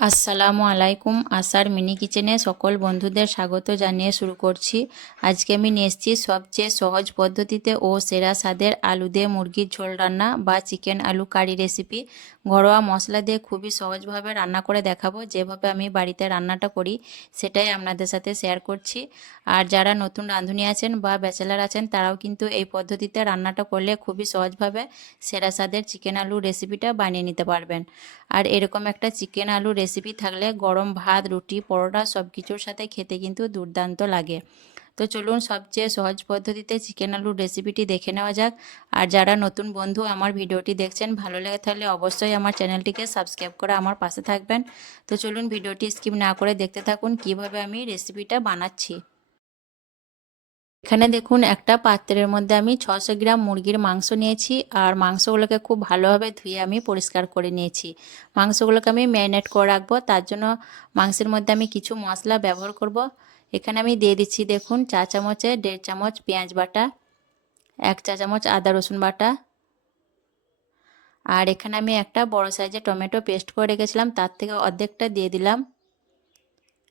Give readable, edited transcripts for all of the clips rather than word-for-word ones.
আসসালামু আলাইকুম। আশার মিনি কিচেনে সকল বন্ধুদের স্বাগত জানিয়ে শুরু করছি। আজকে আমি নিয়ে এসেছি সবচেয়ে সহজ পদ্ধতিতে ও সেরা স্বাদের আলু দিয়ে মুরগির ঝোল রান্না বা চিকেন আলু কারি রেসিপি। ঘরোয়া মশলা দিয়ে খুবই সহজভাবে রান্না করে দেখাবো। যেভাবে আমি বাড়িতে রান্নাটা করি সেটাই আপনাদের সাথে শেয়ার করছি। আর যারা নতুন রাঁধুনি আছেন বা ব্যাচেলার আছেন তারাও কিন্তু এই পদ্ধতিতে রান্নাটা করলে খুবই সহজভাবে সেরা স্বাদের চিকেন আলু রেসিপিটা বানিয়ে নিতে পারবেন। আর এরকম একটা চিকেন আলু রেসিপি থাকলে গরম ভাত, রুটি, পরোটা সব কিছুর সাথে খেতে কিন্তু দুর্দান্ত লাগে। তো চলুন সবচেয়ে সহজ পদ্ধতিতে চিকেন আলুর রেসিপিটি দেখে নেওয়া যাক। আর যারা নতুন বন্ধু আমার ভিডিওটি দেখছেন, ভালো লেগে থাকলে অবশ্যই আমার চ্যানেলটিকে সাবস্ক্রাইব করে আমার পাশে থাকবেন। তো চলুন ভিডিওটি স্কিপ না করে দেখতে থাকুন কিভাবে আমি রেসিপিটা বানাচ্ছি। এখানে দেখুন একটা পাত্রের মধ্যে আমি 600 গ্রাম মুরগির মাংস নিয়েছি। আর মাংসগুলোকে খুব ভালোভাবে ধুয়ে আমি পরিষ্কার করে নিয়েছি। মাংসগুলোকে আমি ম্যারিনেট করে রাখবো, তার জন্য মাংসের মধ্যে আমি কিছু মশলা ব্যবহার করব। এখানে আমি দিয়ে দিচ্ছি দেখুন চা চামচে 1.5 চামচ পেঁয়াজ বাটা, 1 চা চামচ আদা রসুন বাটা। আর এখানে আমি একটা বড় সাইজের টমেটো পেস্ট করে রেখেছিলাম, তার থেকে অর্ধেকটা দিয়ে দিলাম।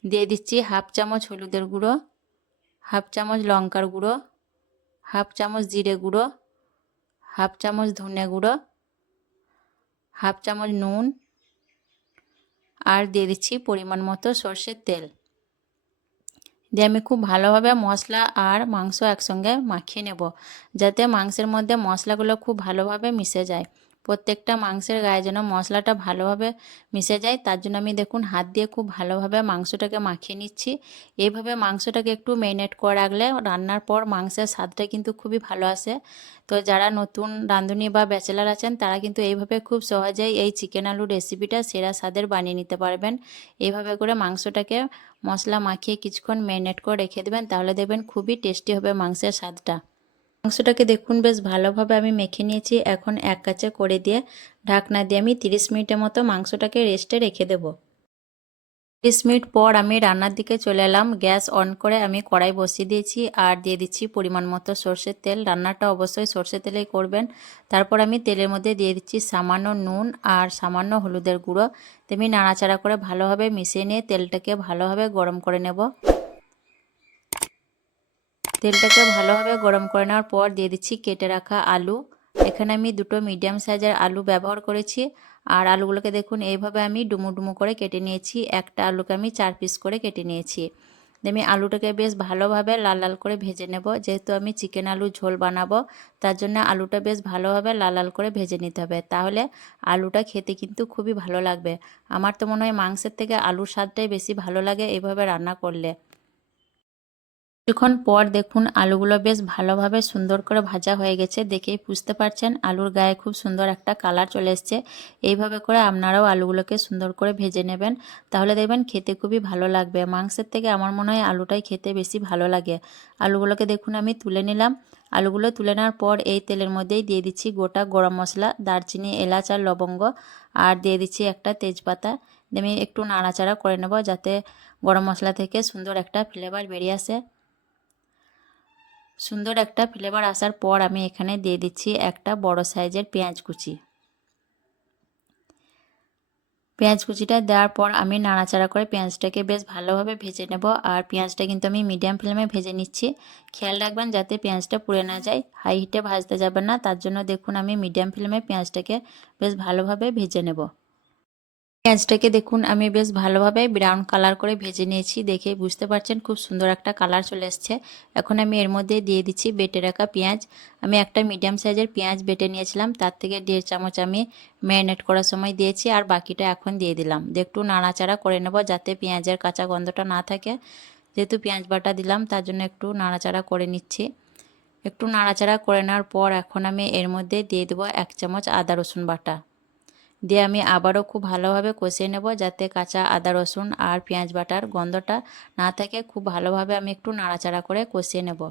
দিয়ে দিচ্ছি হাফ চামচ হলুদের গুঁড়ো, হাফ চামচ লঙ্কার গুঁড়ো, হাফ চামচ জিরে গুঁড়ো, হাফ চামচ ধনে গুঁড়ো, হাফ চামচ নুন, আর দিয়ে দিচ্ছি পরিমাণ মতো সর্ষের তেল। দিয়ে আমি খুব ভালোভাবে মশলা আর মাংস একসঙ্গে মাখিয়ে নেব, যাতে মাংসের মধ্যে মশলাগুলো খুব ভালোভাবে মিশে যায়। প্রত্যেকটা মাংসের গায়ে যেন মশলাটা ভালোভাবে মিশে যায়, তার জন্য আমি দেখুন হাত দিয়ে খুব ভালোভাবে মাংসটাকে মাখিয়ে নিচ্ছি। এইভাবে মাংসটাকে একটু ম্যারিনেট করে রাখলে রান্নার পর মাংসের স্বাদটা কিন্তু খুবই ভালো আসে। তো যারা নতুন রাঁধুনি বা ব্যাচেলার আছেন তারা কিন্তু এইভাবে খুব সহজেই এই চিকেন আলু রেসিপিটা সেরা স্বাদের বানিয়ে নিতে পারবেন। এইভাবে করে মাংসটাকে মশলা মাখিয়ে কিছুক্ষণ ম্যারিনেট করে রেখে দেবেন, তাহলে দেখবেন খুবই টেস্টি হবে মাংসের স্বাদটা। মাংসটাকে দেখুন বেশ ভালোভাবে আমি মেখে নিয়েছি। এখন এক কাছে করে দিয়ে ঢাকনা দিয়ে আমি 30 মিনিটের মতো মাংসটাকে রেস্টে রেখে দেব। 30 মিনিট পর আমি রান্নার দিকে চলে এলাম। গ্যাস অন করে আমি কড়াই বসিয়ে দিয়েছি আর দিয়ে দিচ্ছি পরিমাণ মতো সর্ষের তেল। রান্নাটা অবশ্যই সর্ষের তেলেই করবেন। তারপর আমি তেলের মধ্যে দিয়ে দিচ্ছি সামান্য নুন আর সামান্য হলুদের গুঁড়ো। তেমনি নাড়াচাড়া করে ভালোভাবে মিশিয়ে নিয়ে তেলটাকে ভালোভাবে গরম করে নেব। তেলটাকে ভালোভাবে গরম করে নেওয়ার পর দিয়ে দিচ্ছি কেটে রাখা আলু। এখানে আমি দুটো মিডিয়াম সাইজের আলু ব্যবহার করেছি। আর আলুগুলোকে দেখুন এইভাবে আমি ডুমো ডুমো করে কেটে নিয়েছি। একটা আলুকে আমি 4 পিস করে কেটে নিয়েছি। আমি আলুটাকে বেশ ভালোভাবে লাল লাল করে ভেজে নেব। যেহেতু আমি চিকেন আলু ঝোল বানাবো, তার জন্য আলুটা বেশ ভালোভাবে লাল লাল করে ভেজে নিতে হবে, তাহলে আলুটা খেতে কিন্তু খুবই ভালো লাগবে। আমার তো মনে হয় মাংসের থেকে আলুর স্বাদটাই বেশি ভালো লাগে এইভাবে রান্না করলে। কিছুক্ষণ পর দেখুন আলুগুলো বেশ ভালোভাবে সুন্দর করে ভাজা হয়ে গেছে। দেখেই বুঝতে পারছেন আলুর গায়ে খুব সুন্দর একটা কালার চলে এসছে। এইভাবে করে আপনারাও আলুগুলোকে সুন্দর করে ভেজে নেবেন, তাহলে দেখবেন খেতে খুবই ভালো লাগবে। মাংসের থেকে আমার মনে হয় আলুটাই খেতে বেশি ভালো লাগে। আলুগুলোকে দেখুন আমি তুলে নিলাম। আলুগুলো তুলে নেওয়ার পর এই তেলের মধ্যেই দিয়ে দিচ্ছি গোটা গরম মশলা, দারচিনি, এলাচ আর লবঙ্গ, আর দিয়ে দিচ্ছি একটা তেজপাতা। আমি একটু নাড়াচাড়া করে নেব যাতে গরম মশলা থেকে সুন্দর একটা ফ্লেভার বেরিয়ে আসে। সুন্দর একটা ফ্লেভার আসার পর আমি এখানে দিয়ে দিচ্ছি একটা বড় সাইজের পেঁয়াজ কুচি। পেঁয়াজ কুচিটা দেওয়ার পর আমি নাড়াচাড়া করে পেঁয়াজটাকে বেশ ভালোভাবে ভেজে নেব। আর পেঁয়াজটা কিন্তু আমি মিডিয়াম ফ্লেমে ভেজে নিচ্ছি। খেয়াল রাখবেন যাতে পেঁয়াজটা পুড়ে না যায়, হাই হিটে ভাজতে যাবেন না। তার জন্য দেখুন আমি মিডিয়াম ফ্লেমে পেঁয়াজটাকে বেশ ভালোভাবে ভেজে নেব। পেঁয়াজটাকে দেখুন আমি বেশ ভালোভাবে ব্রাউন কালার করে ভেজে নিয়েছি। দেখেই বুঝতে পারছেন খুব সুন্দর একটা কালার চলে এসছে। এখন আমি এর মধ্যে দিয়ে দিচ্ছি বেটে রাখা পেঁয়াজ। আমি একটা মিডিয়াম সাইজের পেঁয়াজ বেটে নিয়েছিলাম, তার থেকে 1.5 চামচ আমি ম্যারিনেট করার সময় দিয়েছি আর বাকিটা এখন দিয়ে দিলাম। দিয়ে একটু নাড়াচাড়া করে নেব যাতে পেঁয়াজের কাঁচা গন্ধটা না থাকে। যেহেতু পেঁয়াজ বাটা দিলাম তার জন্য একটু নাড়াচাড়া করে নিচ্ছি। একটু নাড়াচাড়া করে নেওয়ার পর এখন আমি এর মধ্যে দিয়ে দেবো 1 চামচ আদা রসুন বাটা। দিয়ে আমি আবারও খুব ভালোভাবে কষিয়ে নেব যাতে কাঁচা আদা রসুন আর পেঁয়াজ বাটার গন্ধটা না থাকে। খুব ভালোভাবে আমি একটু নাড়াচাড়া করে কষিয়ে নেব।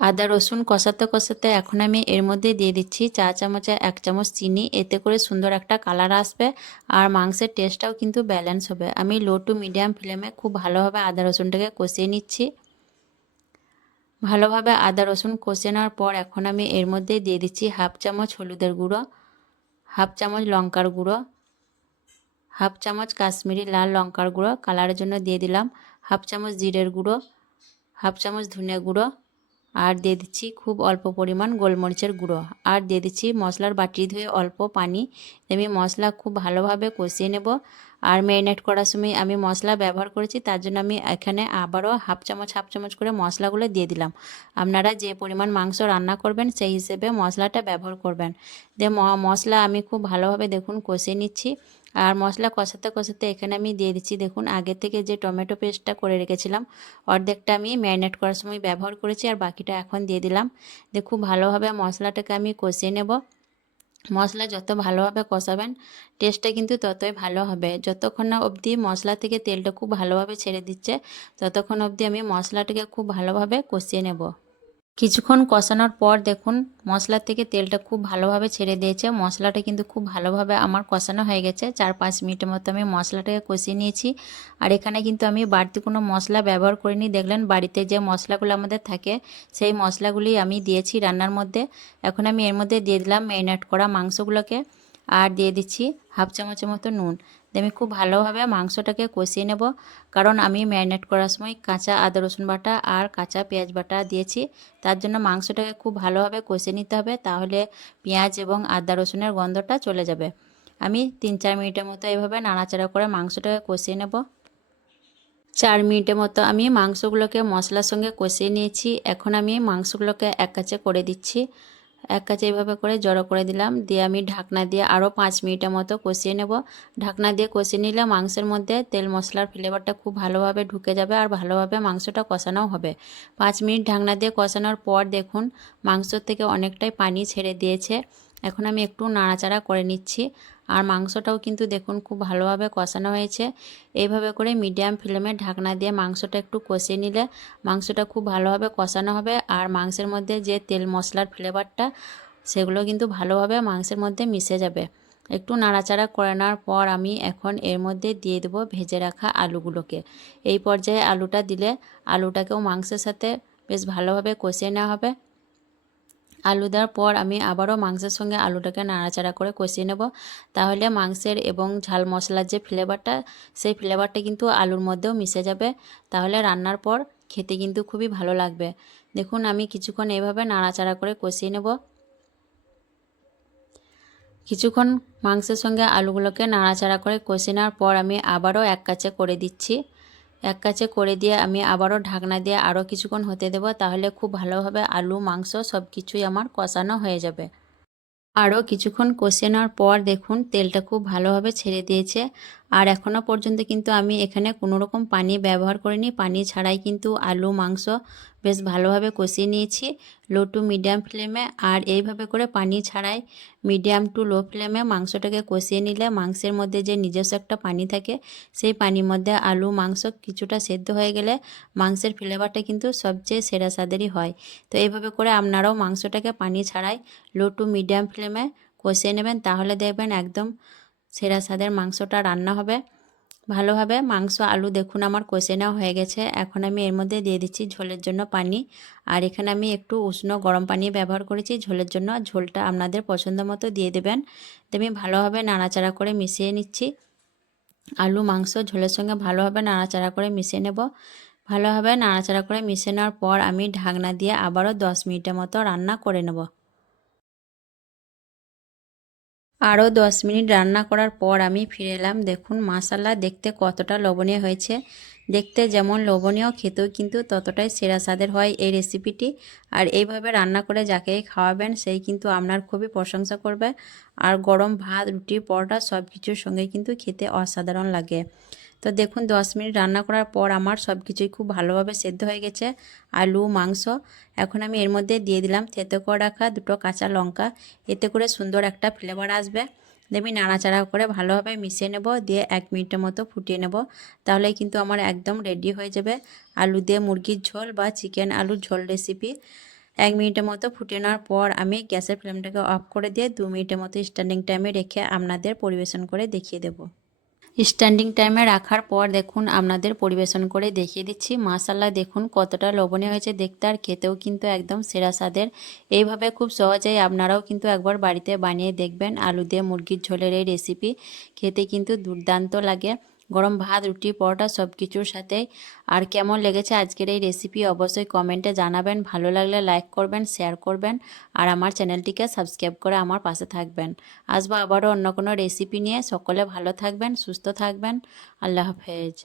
আদা রসুন কষাতে কষাতে এখন আমি এর মধ্যে দিয়ে দিচ্ছি চা চামচে 1 চামচ চিনি। এতে করে সুন্দর একটা কালার আসবে আর মাংসের টেস্টটাও কিন্তু ব্যালেন্স হবে। আমি লো টু মিডিয়াম ফ্লেমে খুব ভালোভাবে আদা রসুনটাকে কষিয়ে নিচ্ছি। ভালোভাবে আদা রসুন কষিয়ে নেওয়ার পর এখন আমি এর মধ্যে দিয়ে দিচ্ছি হাফ চামচ হলুদের গুঁড়ো, হাফ চামচ লঙ্কার গুঁড়ো, হাফ চামচ কাশ্মীরি লাল লঙ্কার গুঁড়ো কালারের জন্য দিয়ে দিলাম, হাফ চামচ জিরের গুঁড়ো, হাফ চামচ ধনে গুঁড়ো, আর দিয়ে দিচ্ছি খুব অল্প পরিমাণ গোলমরিচের গুঁড়ো, আর দিয়ে দিচ্ছি মশলার বাটি ধুয়ে অল্প পানি। আমি মশলা খুব ভালোভাবে কষিয়ে নেব। আর ম্যারিনেট করার সময় আমি মশলা ব্যবহার করেছি, তার জন্য আমি এখানে আবারও হাফ চামচ করে মশলাগুলো দিয়ে দিলাম। আপনারা যে পরিমাণ মাংস রান্না করবেন সেই হিসেবে মশলাটা ব্যবহার করবেন। দিয়ে মশলা আমি খুব ভালোভাবে দেখুন কষিয়ে নিচ্ছি। আর মশলা কষাতে কষাতে এখানে আমি দিয়ে দিচ্ছি, দেখুন আগে থেকে যে টমেটো পেস্টটা করে রেখেছিলাম অর্ধেকটা আমি ম্যারিনেট করার সময় ব্যবহার করেছি, আর বাকিটা এখন দিয়ে দিলাম। দিয়ে খুব ভালোভাবে মশলাটাকে আমি কষিয়ে নেব। মশলা যত ভালোভাবে কষাবেন টেস্টটা কিন্তু ততই ভালো হবে। যতক্ষণ না অবধি মশলা থেকে তেলটা খুব ভালোভাবে ছেড়ে দিচ্ছে ততক্ষণ অবধি আমি মশলাটাকে খুব ভালোভাবে কষিয়ে নেব। কিছুক্ষণ কষানোর পর দেখুন মশলা থেকে তেলটা খুব ভালোভাবে ছেড়ে দিয়েছে। মশলাটা কিন্তু খুব ভালোভাবে আমার কষানো হয়ে গেছে। 4-5 মিনিটের মতো আমি মশলাটাকে কষিয়ে নিয়েছি। আর এখানে কিন্তু আমি বাড়তি কোনো মশলা ব্যবহার করিনি। দেখলেন বাড়িতে যে মশলাগুলো আমাদের থাকে সেই মশলাগুলি আমি দিয়েছি রান্নার মধ্যে। এখন আমি এর মধ্যে দিয়ে দিলাম ম্যারিনেট করা মাংসগুলোকে, আর দিয়ে দিচ্ছি হাফ চামচের মতো নুন। আমি খুব ভালোভাবে মাংসটাকে কষিয়ে নেব, কারণ আমি ম্যারিনেট করার সময় কাঁচা আদা রসুন বাটা আর কাঁচা পেঁয়াজ বাটা দিয়েছি। তার জন্য মাংসটাকে খুব ভালোভাবে কষিয়ে নিতে হবে, তাহলে পেঁয়াজ এবং আদা রসুনের গন্ধটা চলে যাবে। আমি 3-4 মিনিটের মতো এইভাবে নাড়াচাড়া করে মাংসটাকে কষিয়ে নেব। 4 মিনিটের মতো আমি মাংসগুলোকে মশলার সঙ্গে কষিয়ে নিয়েছি। এখন আমি মাংসগুলোকে এক কাছে করে দিচ্ছি, এক কাছে এইভাবে করে জড়ো করে দিলাম। দিয়ে আমি ঢাকনা দিয়ে আরও 5 মিনিটের মতো কষিয়ে নেব। ঢাকনা দিয়ে কষিয়ে নিলে মাংসের মধ্যে তেল মশলার ফ্লেভারটা খুব ভালোভাবে ঢুকে যাবে আর ভালোভাবে মাংসটা কষানোও হবে। 5 মিনিট ঢাকনা দিয়ে কষানোর পর দেখুন মাংসর থেকে অনেকটাই পানি ছেড়ে দিয়েছে। এখন আমি একটু নাড়াচাড়া করে নিচ্ছি। আর মাংসটাও কিন্তু দেখুন খুব ভালোভাবে কষানো হয়েছে। এইভাবে করে মিডিয়াম ফ্লেমে ঢাকনা দিয়ে মাংসটা একটু কষিয়ে নিলে মাংসটা খুব ভালোভাবে কষানো হবে, আর মাংসের মধ্যে যে তেল মশলার ফ্লেভারটা সেগুলো কিন্তু ভালোভাবে মাংসের মধ্যে মিশে যাবে। একটু নাড়াচাড়া করে নেওয়ার পর আমি এখন এর মধ্যে দিয়ে দেবো ভেজে রাখা আলুগুলোকে। এই পর্যায়ে আলুটা দিলে আলুটাকেও মাংসের সাথে বেশ ভালোভাবে কষিয়ে নেওয়া হবে। আলু দেওয়ার পর আমি আবারও মাংসের সঙ্গে আলুটাকে নাড়াচাড়া করে কষিয়ে নেব, তাহলে মাংসের এবং ঝাল মশলার যে ফ্লেভারটা সেই ফ্লেভারটা কিন্তু আলুর মধ্যেও মিশে যাবে। তাহলে রান্নার পর খেতে কিন্তু খুবই ভালো লাগবে। দেখুন আমি কিছুক্ষণ এইভাবে নাড়াচাড়া করে কষিয়ে নেব। কিছুক্ষণ মাংসের সঙ্গে আলুগুলোকে নাড়াচাড়া করে কষিয়ে নেওয়ার পর আমি আবারও এক কাছে করে দিচ্ছি। এক কাছে করে দিয়ে আমি আবারও ঢাকনা দিয়ে আরও কিছুক্ষণ হতে দেব, তাহলে খুব ভালোভাবে আলু মাংস সব কিছুই আমার কষানো হয়ে যাবে। আরও কিছুক্ষণ কষিয়ে নেওয়ার পর দেখুন তেলটা খুব ভালোভাবে ছেড়ে দিয়েছে। আর এখনও পর্যন্ত কিন্তু আমি এখানে কোনো রকম পানি ব্যবহার করিনি, পানি ছাড়াই কিন্তু আলু মাংস বেশ ভালোভাবে কষিয়ে নিয়েছি লো টু মিডিয়াম ফ্লেমে। আর এইভাবে করে পানি ছাড়াই মিডিয়াম টু লো ফ্লেমে মাংসটাকে কষিয়ে নিলে মাংসের মধ্যে যে নিজস্ব একটা পানি থাকে সেই পানির মধ্যে আলু মাংস কিছুটা সেদ্ধ হয়ে গেলে মাংসের ফ্লেভারটা কিন্তু সবচেয়ে সেরা স্বাদেরই হয়। তো এইভাবে করে আপনারাও মাংসটাকে পানি ছাড়াই লো টু মিডিয়াম ফ্লেমে কষিয়ে নেবেন, তাহলে দেখবেন একদম সেরা স্বাদের মাংসটা রান্না হবে ভালোভাবে। মাংস আলু দেখুন আমার কষে নেওয়া হয়ে গেছে। এখন আমি এর মধ্যে দিয়ে দিচ্ছি ঝোলের জন্য পানি। আর এখানে আমি একটু উষ্ণ গরম পানি ব্যবহার করেছি ঝোলের জন্য। ঝোলটা আপনাদের পছন্দ মতো দিয়ে দেবেন। তো আমি ভালোভাবে নাড়াচাড়া করে মিশিয়ে নিচ্ছি। আলু মাংস ঝোলের সঙ্গে ভালোভাবে নাড়াচাড়া করে মিশিয়ে নেব। ভালোভাবে নাড়াচাড়া করে মিশিয়ে নেওয়ার পর আমি ঢাকনা দিয়ে আবারও 10 মিনিটের মতো রান্না করে নেব। আরও 10 মিনিট রান্না করার পর আমি ফিরে এলাম। দেখুন মাশাআল্লাহ দেখতে কতটা লোভনীয় হয়েছে। দেখতে যেমন লোভনীয় খেতেও কিন্তু ততটাই সেরা স্বাদের হয় এই রেসিপিটি। আর এইভাবে রান্না করে যাকে খাওয়াবেন সেই কিন্তু আপনার খুবই প্রশংসা করবে। আর গরম ভাত রুটি পরোটা সব কিছুর সঙ্গে কিন্তু খেতে অসাধারণ লাগে। তো দেখুন 10 মিনিট রান্না করার পর আমার সব কিছুই খুব ভালোভাবে সেদ্ধ হয়ে গেছে আলু মাংস। এখন আমি এর মধ্যে দিয়ে দিলাম থেতো করে রাখা 2টো কাঁচা লঙ্কা, এতে করে সুন্দর একটা ফ্লেভার আসবে। আমি নাড়াচাড়া করে ভালোভাবে মিশিয়ে নেব, দিয়ে 1 মিনিটের মতো ফুটিয়ে নেব। তাহলেই কিন্তু আমার একদম রেডি হয়ে যাবে আলু দিয়ে মুরগির ঝোল বা চিকেন আলুর ঝোল রেসিপি। 1 মিনিটের মতো ফুটিয়ে নেওয়ার পর আমি গ্যাসের ফ্লেমটাকে অফ করে দিয়ে 2 মিনিটের মতো স্ট্যান্ডিং টাইমে রেখে আপনাদের পরিবেশন করে দেখিয়ে দেব। স্ট্যান্ডিং টাইমে রাখার পর দেখুন আপনাদের পরিবেশন করে দেখিয়ে দিচ্ছি। মাশাআল্লাহ দেখুন কতটা লোভনীয় হয়েছে দেখতে, আর খেতেও কিন্তু একদম সেরা স্বাদের। এইভাবে খুব সহজেই আপনারাও কিন্তু একবার বাড়িতে বানিয়ে দেখবেন। আলু দিয়ে মুরগির ঝোলের এই রেসিপি খেতে কিন্তু দুর্দান্ত লাগে গরম ভাত, রুটি, পরোটা সব কিছুর সাথেই। আর কেমন লেগেছে আজকের এই রেসিপি অবশ্যই কমেন্টে জানাবেন। ভালো লাগলে লাইক করবেন, শেয়ার করবেন, আর আমার চ্যানেলটিকে সাবস্ক্রাইব করে আমার পাশে থাকবেন। আসবো আবারও অন্য কোনো রেসিপি নিয়ে। সকলে ভালো থাকবেন, সুস্থ থাকবেন। আল্লাহ হাফেজ।